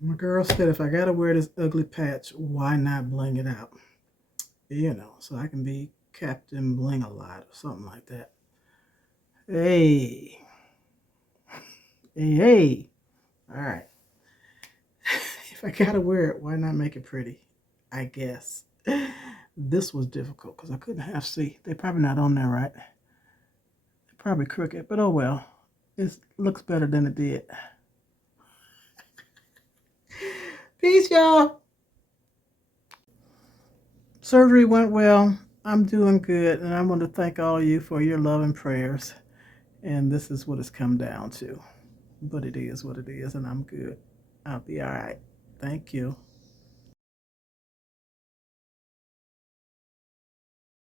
My girl said if I gotta wear this ugly patch, why not bling it out? You know, so I can be Captain Bling a lot or something like that. Hey, hey. All right. If I gotta wear it, why not make it pretty? I guess. This was difficult because I couldn't half see. They're probably not on there, right? They're probably crooked, but oh well. It looks better than it did. Peace, y'all. Surgery went well. I'm doing good, and I want to thank all of you for your love and prayers. And this is what it's come down to. But it is what it is, and I'm good. I'll be all right. Thank you.